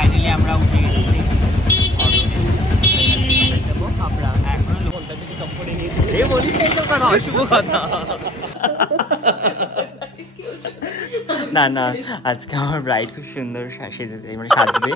Finally আমরা উঠে গেছি যাবো হাবড়া। এখনো লোকটা বেশি কম করে নিয়েছি। এ বলিস না এইসব কথা, অশুভ কথা। না না, আজকে আমার ব্রাইড খুব সুন্দর সেজে মানে সাজবে,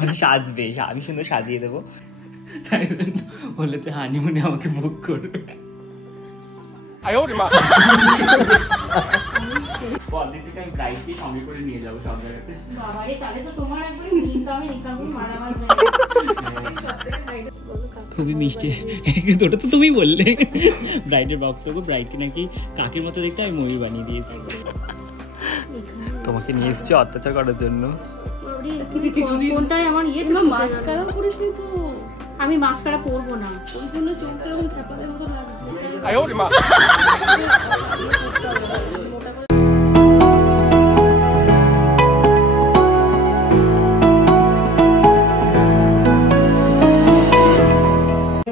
মানে সাজবে, আমি সুন্দর সাজিয়ে দেবো, তাই জন্য বলেছে হানিমুনে আমাকে বুক করবে। পদ্ধতিতে আমি ব্রাইডকে সঙ্গে করে নিয়ে যাবো সব জায়গাতে। খুবই মিষ্টি। ওটা তো তুমি বললে ব্রাইডের বক্তব্য, ব্রাইডকে নাকি কাকের মতো দেখতে আমি ময়ূর বানিয়ে দিয়েছি। তোমাকে নিয়ে এসেছি অত্যাচার করার জন্য। আমি মাস্কারা পরবো না, ওই জন্য চোখটা এরকম খেপাদের মতো লাগছে।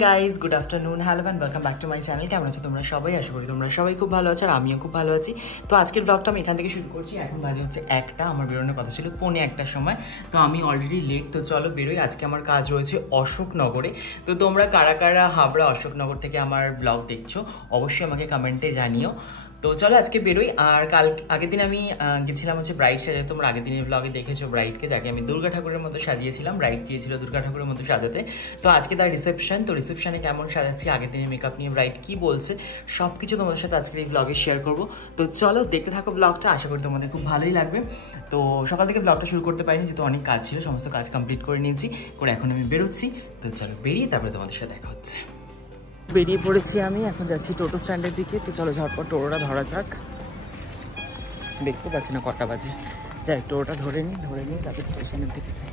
Guys, good afternoon, hello and welcome back to my channel. কেমন আছো তোমরা সবাই? আশা করি তোমরা সবাই খুব ভালো আছো আর আমিও খুব ভালো আছি। তো আজকের ব্লগটা আমি এখান থেকে শুরু করছি। এখন বাজে হচ্ছে 1টা, আমার বেরোনোর কথা ছিল 1:45টার সময়। তো আমি অলরেডি লেট, তো চলো বেরোই। আজকে আমার কাজ রয়েছে অশোকনগরে। তো তোমরা কারা কারা হাবড়া অশোকনগর থেকে আমার ব্লগ দেখছো অবশ্যই আমাকে কমেন্টে জানিও। তো চলো আজকে বেরোই। আর আগের দিন আমি গেছিলাম হচ্ছে ব্রাইড সাজাতে। তোমরা আগের দিনের ব্লগে দেখেছো ব্রাইডকে, যাকে আমি দুর্গা ঠাকুরের মতো সাজিয়েছিলাম। ব্রাইড চেয়েছিল দুর্গা ঠাকুরের মতো সাজাতে। তো আজকে তার রিসেপশন। তো রিসেপশনে কেমন সাজাচ্ছি, আগের দিনের মেকআপ নিয়ে ব্রাইড কী বলছে, সব কিছু তোমাদের সাথে আজকের এই ব্লগে শেয়ার করবো। তো চলো দেখতে থাকো ব্লগটা, আশা করি তোমাদের খুব ভালোই লাগবে। তো সকাল থেকে ব্লগটা শুরু করতে পারিনি, যেহেতু অনেক কাজ ছিল, সমস্ত কাজ কমপ্লিট করে নিয়েছি, করে এখন আমি বেরোচ্ছি। তো চলো বেরিয়ে তারপরে তোমাদের সাথে দেখা হচ্ছে। বেরিয়ে পড়েছি আমি, এখন যাচ্ছি টোটো স্ট্যান্ডের দিকে। তো চলো ঝটপট টোটোটা ধরা যাক। দেখতে পাচ্ছি না কটা বাজে, যাই টোটোটা ধরে নিই তারপর স্টেশনের দিকে যাই।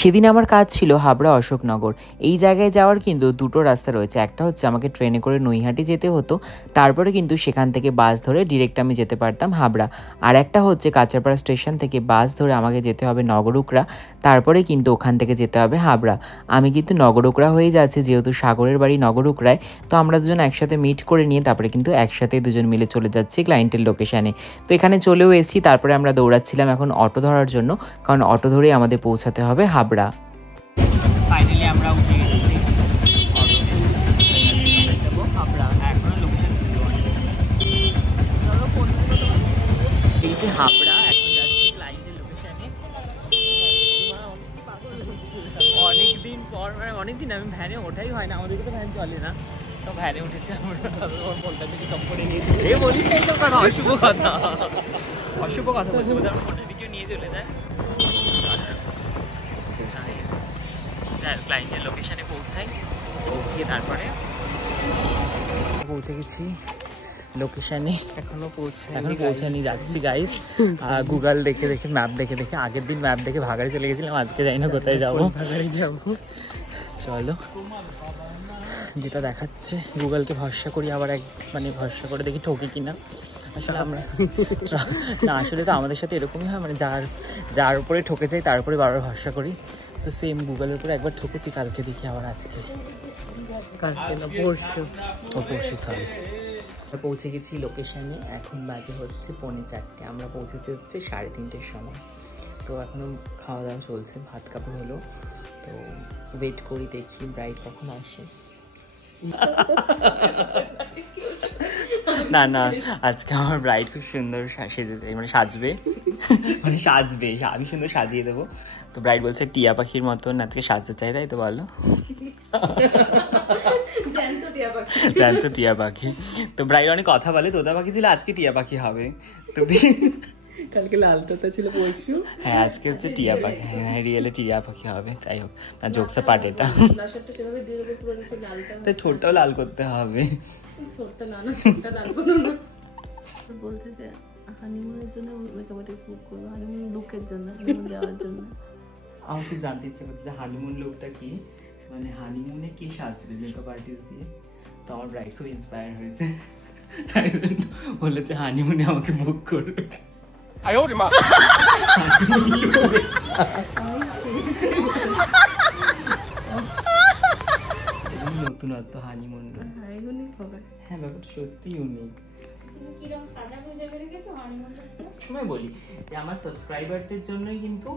সেদিন আমার কাজ ছিল হাবড়া অশোকনগর। এই জায়গায় যাওয়ার কিন্তু দুটো রাস্তা রয়েছে। একটা হচ্ছে আমাকে ট্রেনে করে নৈহাটি যেতে হতো, তারপরে কিন্তু সেখান থেকে বাস ধরে ডিরেক্ট আমি যেতে পারতাম হাবড়া। আর একটা হচ্ছে কাঁচরাপাড়া স্টেশন থেকে বাস ধরে আমাকে যেতে হবে নগরুকরা, তারপরে কিন্তু ওখান থেকে যেতে হবে হাবড়া। আমি কিন্তু নগরুকরা হয়ে যাচ্ছি, যেহেতু সাগরের বাড়ি নগরুকরায়। তো আমরা দুজন একসাথে মিট করে নিয়ে তারপরে কিন্তু একসাথে দুজন মিলে চলে যাচ্ছি ক্লায়েন্টের লোকেশানে। তো এখানে চলেও এসেছি। তারপরে আমরা দৌড়াচ্ছিলাম এখন অটো ধরার জন্য, কারণ অটো ধরেই আমাদের পৌঁছাতে হবে হাবড়া। ফাইনালি আমরা উঠে গেছি যাবো হাবড়া। এখনো লোকেশন এই যে হাবড়া, এখন যাচ্ছি ক্লায়েন্টের লোকেশনে। অনেকদিন পর, মানে অনেকদিন আমি ভ্যানে ওঠাই হয় না, আমাদেরকে তো ভ্যান চলে না, তো ভ্যানে উঠেছি আমরা। ফোনটা বেশি কম করে নিয়েছি। এ বলিস না এইসব কথা, অশুভ কথা, অশুভ কথা বলতে বলতে আমার ফোনটা দিকেও নিয়ে চলে যায়। ক্লায়েন্টের লোকেশনে পৌঁছিয়ে তারপরে পৌঁছে গেছি লোকেশনে। এখনো পৌঁছায়নি, যাচ্ছি গাইস। গুগল দেখে ম্যাপ দেখে আগের দিন ম্যাপ দেখে ভাগাড়ে চলে গেছিলাম, আজকে জানি না কোথায় যাবো। ভাগাড়ে যাবো, চলো যেটা দেখাচ্ছে গুগলকে ভরসা করি, আবার মানে ভরসা করে দেখি ঠকি কিনা। আসলে আমরা না, আসলে তো আমাদের সাথে এরকমই হয়, মানে যার উপরে ঠকে যাই তার উপরে বারবার ভরসা করি। তো সেম গুগলের উপরে একবার ঠকেছি, কালকে দেখি আবার আজকে, কালকে না পরশু সরি। পৌঁছে গেছি লোকেশানে, এখন বাজে হচ্ছে 4:45। আমরা পৌঁছেছি হচ্ছে 3:30টার সময়। তো এখনও খাওয়া দাওয়া চলছে, ভাত কাপড় হলো। তো ওয়েট করি, দেখি ব্রাইড কখন আসে। না না, আজকে আমার ব্রাইড খুব সুন্দর মানে সাজবে, আমি সুন্দর সাজিয়ে দেবো। তো ব্রাইড বলছে টিয়া পাখির মতন আজকে সাজতে চাই, তাই তো বলো? জ্যান্ত টিয়া পাখি। তো ব্রাইড অনেক কথা বলে, তোতা পাখি ছিল, আজকে টিয়া পাখি হবে। তো কালকে লাল তোতা ছিল, পরশু হ্যাঁ আজকে হচ্ছে টিয়া পাখি। হ্যাঁ রিয়েলে টিয়া পাখি হবে। যাই হোক, না জোকসে পার্ট এটা, তাই ঠোঁটটাও লাল করতে হবে। বলছে যে হানিমুনের জন্য মেকআপ আর্টিস্ট বুক করবো, হানিমুন লুকের জন্য, যাওয়ার জন্য। আমার খুব জানতে ইচ্ছে করছে যে হানিমুন লুকটা কি, মানে হানিমুনে কি সাজবে মেকআপ আর্টিস্ট দিয়ে। তো আমার ব্রাইড খুব ইন্সপায়ার হয়েছে, তাই জন্য বলেছে হানিমুনে আমাকে বুক করবে। নতুনত্ব হানিমুন, হ্যাঁ ব্যাপারটা সত্যি ইউনিক। সময় বলি যে আমার সাবস্ক্রাইবারদের জন্যই কিন্তু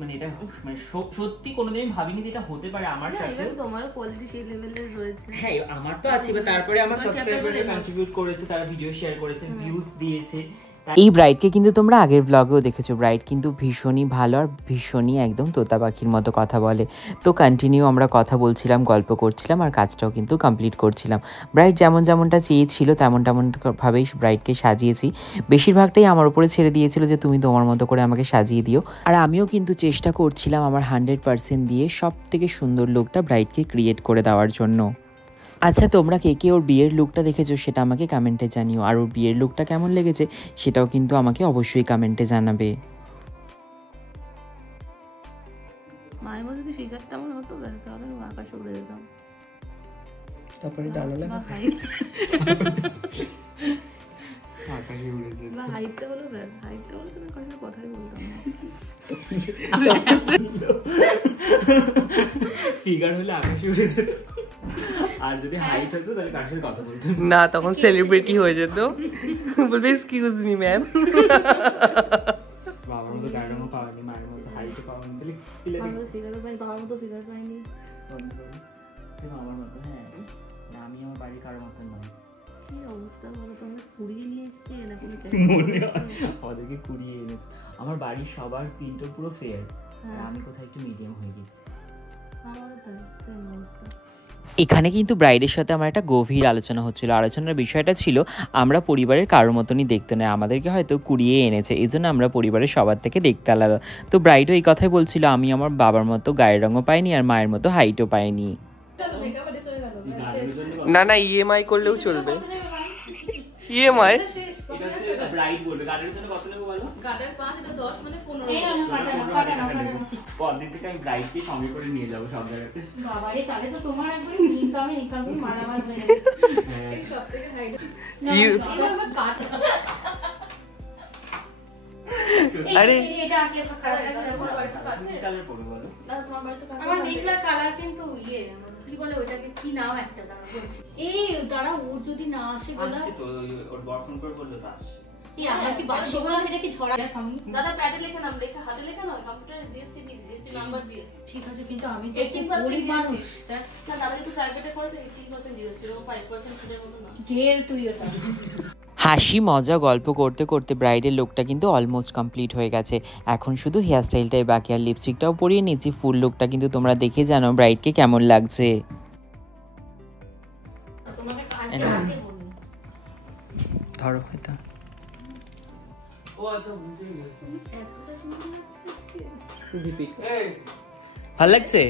মানে এটা মানে সত্যি কোনোদিন আমি ভাবিনি যে এটা হতে পারে আমার সাথে। তোমারও কোয়ালিটি সেই লেভেলের রয়েছে। হ্যাঁ আমার তো আছে, তারপরে আমার সাবস্ক্রাইবাররা কন্ট্রিবিউট করেছে, তারা ভিডিও শেয়ার করেছে, ভিউজ দিয়েছে। এই ব্রাইডকে কিন্তু তোমরা আগের ব্লগেও দেখেছো, ব্রাইড কিন্তু ভীষণই ভালো আর ভীষণই একদম তোতা পাখির মতো কথা বলে। তো কন্টিনিউ আমরা কথা বলছিলাম, গল্প করছিলাম আর কাজটাও কিন্তু কমপ্লিট করছিলাম। ব্রাইড যেমনটা চেয়েছিল তেমনভাবেই ব্রাইডকে সাজিয়েছি। বেশিরভাগটাই আমার উপরে ছেড়ে দিয়েছিল যে তুমি তোমার মতো করে আমাকে সাজিয়ে দিও, আর আমিও কিন্তু চেষ্টা করছিলাম আমার 100% দিয়ে সব থেকে সুন্দর লুকটা ব্রাইডকে ক্রিয়েট করে দেওয়ার জন্য। আচ্ছা তোমরা কে কে ওর বিয়ের লুকটা দেখেছো সেটা আমাকে কমেন্টে জানিও, আর ওর বিয়ের লুকটা কেমন লেগেছে সেটাও কিন্তু আমাকে অবশ্যই কমেন্টে জানাবে। মায়ের মধ্যে যদি ফিগারটা আমার হতো ব্যাস তাহলে আকাশে উড়ে যেতাম। তারপরে ডালা লাগা আকাশে উড়ে যেত, বা হাইটটা হলো ব্যাস, হাইটটা হলো তুমি কোনো কথাই বলতাম না। ফিগার হলে আকাশে উড়ে যেত, আর যদি হাইট হতো তাহলে কার সাথে কথা বলতো না, তখন সেলিব্রিটি হয়ে যেত, বলবে এক্সকিউজ মি ম্যাম। বাবার মতো গাড়িও পাওয়ানি, মায়ের মতো হাইটও পাওয়ানি, তাহলে ফিগারও পাইনি, বাবার মতো ফিগার পাইনি। আমার মতো হ্যাঁ, আমি আমার বাড়ির কারোর মতো নয়। কি অবস্থা বলো, তোমরা কুড়িয়ে নিয়ে এসছে না কোনো মনে হয় আমাদেরকে কুড়িয়ে এনেছে। আমার বাড়ির সবার সিনটা পুরো ফেয়ার, আর আমি কোথায় একটু মিডিয়াম হয়ে গেছি। আমারও তাই সেম অবস্থা। এখানে কিন্তু ব্রাইডের সাথে আমার একটা গভীর আলোচনা হচ্ছিল। আলোচনার বিষয়টা ছিল আমরা পরিবারের কারোর মতনই দেখতে নয়, আমাদেরকে হয়তো কুড়িয়ে এনেছে, এই জন্য আমরা পরিবারের সবার থেকে দেখতে আলাদা। তো ব্রাইডও এই কথাই বলছিল আমি আমার বাবার মতো গায়ের রঙও পাইনি আর মায়ের মতো হাইটও পাইনি। না না, ইএমআই করলেও চলবে। ইএমআই ব্রাইড বলবে গার্ডের জন্য কত নেব বলো? গার্ডের 5 এটা 10 মানে 15। এই না পাঠানো। পরদিন থেকে আমি ব্রাইডকে সঙ্গে করে নিয়ে যাবো সব জায়গাতে। বাবা রে, তাহলে তো তোমার একবার ইনকামে মারামারি হয়ে যাবে। এই সবথেকে হাইট এটা আমার কাট। আরে এটা আগে একটা খারাপ কি কালার পরবো বলো? না তোমার বাড়িতে কাজ আমার মেঘলার কালার কিন্তু কি বলে ওইটাকে, কি নাম একটা দাঁড়া বলছি। এই দাঁড়া, ওর যদি না আসে বলা আসছে তো, ওর বয়ফ্রেন্ড করে বললো তো আসছে। এই আমরা কি বাসি বলা এটা কি ছড়া আমি। দাদা প্যাডে লেখা নাম লেখা হাতে লেখা নয়, কম্পিউটারে জিএসটি নাম্বার দিয়ে। ঠিক আছে, কিন্তু আমি তো 18% গরিব মানুষ। না দাদা যদি প্রাইভেটে করে তো 18% জিএসটি, এরকম 5% সুদের মতো না। ঘের তুই ওটা। হাসি মজা গল্প করতে করতে ব্রাইডের লুকটা কিন্তু অলমোস্ট কমপ্লিট হয়ে গেছে। এখন শুধু হেয়ার স্টাইলটাই বাকি, আর লিপস্টিকটাও পরিয়ে নিয়েছি। ফুল লুকটা কিন্তু তোমরা দেখে জানো ব্রাইডকে কেমন লাগছে। তোমাকে কাজে আগে বলি। ধরো এটা। ও আচ্ছা, বুঝে গেছি। এতটা সুন্দর ভালো লাগছে?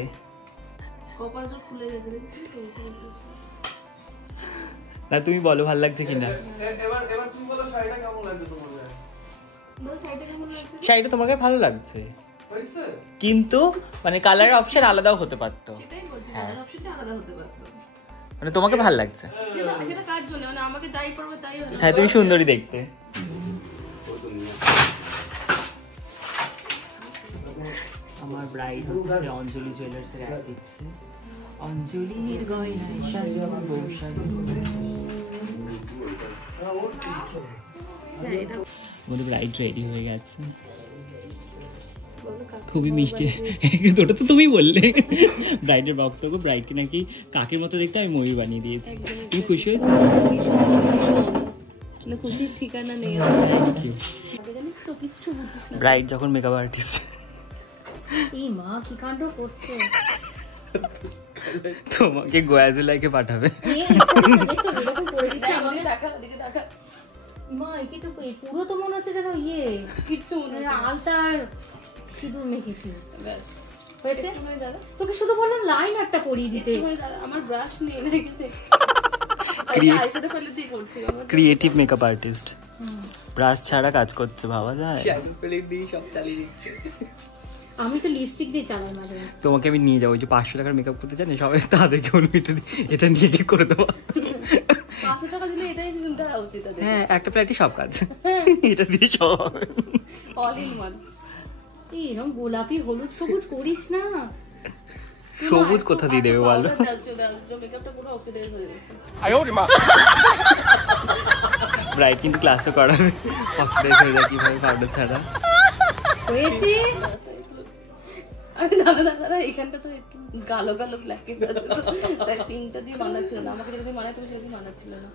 কপালটা খুলে রেখে দিয়েছি তো। না তুমি বলো ভালো লাগছে কিনা। এবার তুমি বলো শাড়িটা কেমন লাগছে তোমার গায়ে? বল শাড়িটা কেমন লাগছে? শাড়িটা তোমার গায়ে ভালো লাগছে, হয়েছে? কিন্তু মানে কালারের অপশন আলাদাও হতে পারতো। সেটাই বলছি, কালার অপশনটা আলাদা হতে পারতো। মানে তোমাকে ভালো লাগছে। সেটা কার জন্য, মানে আমাকে যাই পড়বে তাই হলো। হ্যাঁ তুমি সুন্দরী দেখতে। আমার ব্রাইড হচ্ছে অঞ্জলি জুয়েলার্সের অ্যাড দিচ্ছে। অঞ্জলির গয়নায় সাজাবো সাজাবো। আমাদের ব্রাইড রেডি হয়ে গেছে, খুবই মিষ্টি। ওটা তো তুমি বললে ব্রাইডের বক্তব্য, ব্রাইডকে নাকি কাকের মতো দেখতে আমি ময়ূর বানিয়ে দিয়েছি। তুমি খুশি হয়েছো? না খুশির ঠিকানা নেই। জানিস তো কিচ্ছু বুঝিস না। ব্রাইড যখন মেকআপ আর্টিস্ট। এই মা কি কাণ্ড করছে। তোমাকে গোয়াজুলাইকে পাঠাবে। দেখো এরকম করে দিচ্ছে আমাকে। দিকে দেখা। মা একে তো পুরো তো মনে হচ্ছে যেন কিচ্ছু মনে হচ্ছে না। আলতার সিঁদুর মেখেছি। ব্যাস। হয়েছে? একটুখানি দাঁড়া, তোকে শুধু বললাম লাইনারটা পরিয়ে দিতে। একটুখানি দাঁড়া, আমার ব্রাশ নিয়ে রেখেছে। আইশ্যাডো ফেলে দিয়ে করছি আমার। ক্রিয়েটিভ মেকআপ আর্টিস্ট, ব্রাশ ছাড়া কাজ করছে, ভাবা যায়? শ্যাডো প্যালেট দিয়ে সব চালিয়ে দিচ্ছে। আমি তো লিপস্টিক দিয়ে চালাই মাঝে মাঝে। তোমাকে আমি নিয়ে যাবো, যে 500 টাকার মেকআপ করতে জানি সবাই, তাদেরকে বলবো এটা নিয়ে কি করে দেবো। 500 টাকা দিলে এটাই দেওয়া উচিত আছে। হ্যাঁ একটা প্লেটই সব কাজ, এটা দিয়ে সব। All in one. এই এরকম গোলাপি হলুদ সবুজ করিস না। সবুজ কোথা দিয়ে দেবে বলো? মেকআপটা পুরো অক্সিডাইজ হয়ে গেছে। ব্রাইড কিন্তু ক্লাসও করাবে, অক্সিডাইজ হয়ে যায় কিভাবে পাউডার ছাড়া। হয়েছে আরে দাদা এখানটা তো একটু গালো গালো ব্ল্যাক এর তাই পিঙ্কটা দিয়ে মানাচ্ছিল না, আমাকে যদি মানায় তুমি সেরকম মানাচ্ছিল না।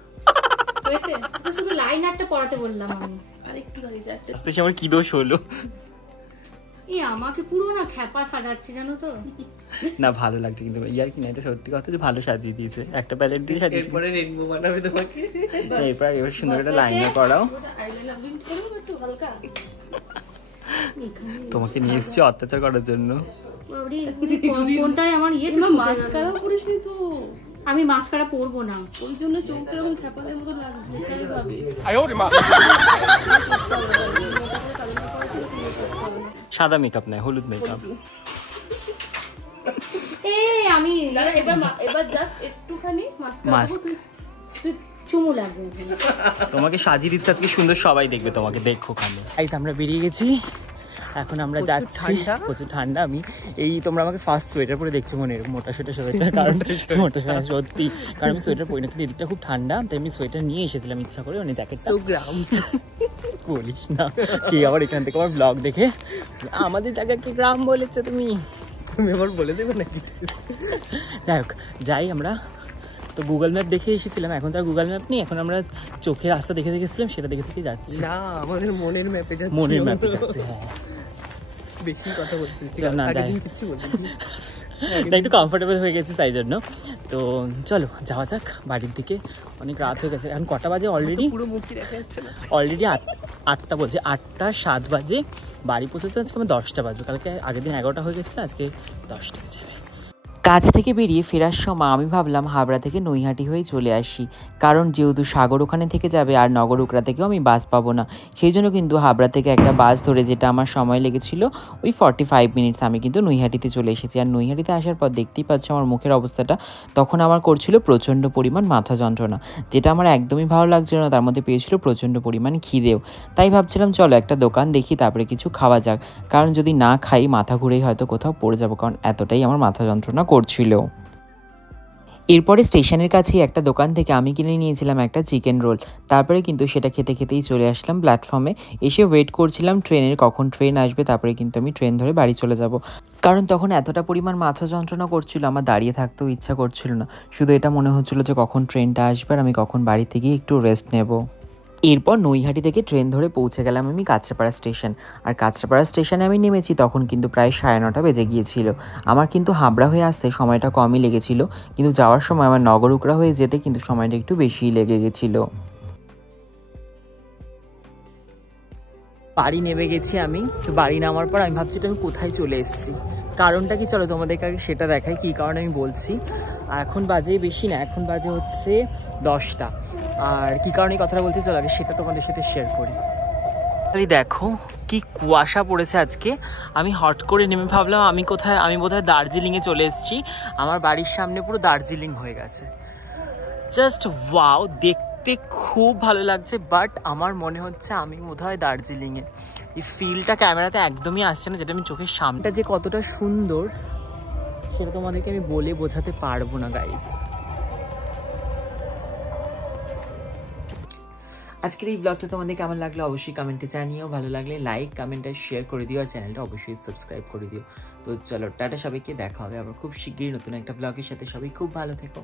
হয়েছে তো শুধু লাইনারটা পরাতে বললাম আমি। আর একটু দাঁড়িয়ে একটা আস্তে আমার কি দোষ হলো? এই আমাকে পুরো না খ্যাপা সাজাচ্ছে জানো তো। না ভালো লাগছে কিন্তু ইয়ার কি না, এটা সত্যি কথা যে ভালো সাজিয়ে দিয়েছে, একটা প্যালেট দিয়ে সাজিয়েছে। এরপরে রেনবো বানাবে তোমাকে। এবার সুন্দর একটা লাইনার করাও। ওটা আইলাইনার বিট করব একটু হালকা। তোমাকে নিয়ে এসেছি অত্যাচার করার জন্য। ওরে কোনটায় আমার ইয়ে মাস্কারাও করিসনি তো। আমি মাস্কারা পরবো না, ওই জন্য চোখটা এরকম খ্যাপালের মতো লাগছে, তাই ভাবি। সাদা মেকআপ নয়, হলুদ মেকআপ। আমি এবার জাস্ট একটুখানি মাস্ক চুমু লাগবে। তোমাকে সাজিয়ে দিচ্ছে আজকে সুন্দর, সবাই দেখবে তোমাকে, দেখো খালি। গাইস আমরা বেরিয়ে গেছি, এখন আমরা যাচ্ছি। প্রচুর ঠান্ডা। আমি এই তোমরা আমাকে ফার্স্ট সোয়েটার পরে দেখছো মনে মোটা সোয়েটার, কারণ মোটা সোয়েটার সত্যি, কারণ আমি সোয়েটার পরি না, কিন্তু এদিকটা খুব ঠান্ডা, তাই আমি সোয়েটার নিয়ে এসেছিলাম ইচ্ছা করে। মানে জ্যাকেটটা গ্রাম বলিস না, কে আবার এখান থেকে আমার ব্লগ দেখে আমাদের জায়গাকে গ্রাম বলেছে তুমি আবার বলে দেবে নাকি? যাই হোক, যাই আমরা তো গুগল ম্যাপ দেখে এসেছিলাম, এখন তো আর গুগল ম্যাপ নেই, এখন আমরা চোখের রাস্তা দেখে দেখেছিলাম, সেটা দেখে দেখে যাচ্ছি। না আমাদের মনের ম্যাপে যাচ্ছে। মনের ম্যাপে যাচ্ছে, হ্যাঁ। বেশি কথা বলতে না যাই, কিছু বলতে একটু কমফোর্টেবল হয়ে গেছে তাই জন্য। তো চলো যাওয়া যাক বাড়ির দিকে, অনেক রাত হয়ে গেছে। এখন কটা বাজে অলরেডি? পুরো মুখই দেখা যাচ্ছে না। অলরেডি 8টা বলছে, 8টা 7 বাজে। বাড়ি পৌঁছতে আজকে আমার 10টা বাজবে, কালকে আগের দিন 11টা হয়ে গেছিলো, আজকে 10টা হয়ে যাবে। কাজ থেকে বেরিয়ে ফেরার সময় আমি ভাবলাম হাবড়া থেকে নৈহাটি হয়ে চলে আসি, কারণ যেহেতু সাগর ওখানে থেকে যাবে আর নগর উকড়া থেকেও আমি বাস পাবো না, সেই জন্য কিন্তু হাবড়া থেকে একটা বাস ধরে, যেটা আমার সময় লেগেছিল ওই 45 মিনিটস, আমি কিন্তু নৈহাটিতে চলে এসেছি। আর নৈহাটিতে আসার পর দেখতেই পাচ্ছ আমার মুখের অবস্থাটা, তখন আমার করছিল প্রচণ্ড পরিমাণ মাথা যন্ত্রণা, যেটা আমার একদমই ভালো লাগছিল না, তার মধ্যে পেয়েছিল প্রচণ্ড পরিমাণ খিদেও। তাই ভাবছিলাম চলো একটা দোকান দেখি, তারপরে কিছু খাওয়া যাক, কারণ যদি না খাই মাথা ঘুরেই হয়তো কোথাও পড়ে যাবো, কারণ এতটাই আমার মাথা যন্ত্রণা করছিল। এরপরে স্টেশনের কাছেই একটা দোকান থেকে আমি কিনে নিয়েছিলাম একটা চিকেন রোল, তারপরে কিন্তু সেটা খেতে খেতেই চলে আসলাম প্ল্যাটফর্মে। এসে ওয়েট করছিলাম ট্রেনের, কখন ট্রেন আসবে, তারপরে কিন্তু আমি ট্রেন ধরে বাড়ি চলে যাব, কারণ তখন এতটা পরিমাণ মাথা যন্ত্রণা করছিল, আমার দাঁড়িয়ে থাকতেও ইচ্ছা করছিল না, শুধু এটা মনে হচ্ছিল যে কখন ট্রেনটা আসবে আর আমি কখন বাড়ি থেকে একটু রেস্ট নেব। এরপর নৈহাটি থেকে ট্রেন ধরে পৌঁছে গেলাম আমি কাঁচরাপাড়া স্টেশন, আর কাঁচরাপাড়া স্টেশনে আমি নেমেছি তখন কিন্তু প্রায় 9:30 বেজে গিয়েছিল। আমার কিন্তু হাবড়া হয়ে আসতে সময়টা কমই লেগেছিল, কিন্তু যাওয়ার সময় আমার নগর উকড়া হয়ে যেতে কিন্তু সময়টা একটু বেশিই লেগে গেছিলো। বাড়ি নেমে গেছি আমি, তো বাড়ি নামার পর আমি ভাবছি আমি কোথায় চলে এসেছি, কারণটা কি চলো তোমাদেরকে আগে সেটা দেখাই, কী কারণে আমি বলছি। এখন বাজে বেশি না, এখন বাজে হচ্ছে 10টা, আর কী কারণে কথাটা বলছি চলো আগে সেটা তোমাদের সাথে শেয়ার করি। খালি দেখো কি কুয়াশা পড়েছে আজকে, আমি হট করে নেমে ভাবলাম আমি বোধহয় দার্জিলিংয়ে চলে এসেছি, আমার বাড়ির সামনে পুরো দার্জিলিং হয়ে গেছে, জাস্ট ওয়াও, দেখতে খুব ভালো লাগছে, বাট আমার মনে হচ্ছে আমি বোধহয় দার্জিলিংয়ে, এই ফিলটা ক্যামেরাতে একদমই আসছে না, যেটা আমি চোখের সামনেটা যে কতটা সুন্দর সেটা তোমাদেরকে আমি বলে বোঝাতে পারবো না গাইস। আজকের এই ব্লগটা তোমাদের কেমন লাগলো অবশ্যই কমেন্টে জানিও, ভালো লাগলে লাইক কমেন্ট আর শেয়ার করে দিও, আর চ্যানেলটা অবশ্যই সাবস্ক্রাইব করে দিও। তো চলো টাটা সবাইকে, দেখা হবে আবার খুব শিগগিরই নতুন একটা ব্লগের সাথে, সবাই খুব ভালো থেকো।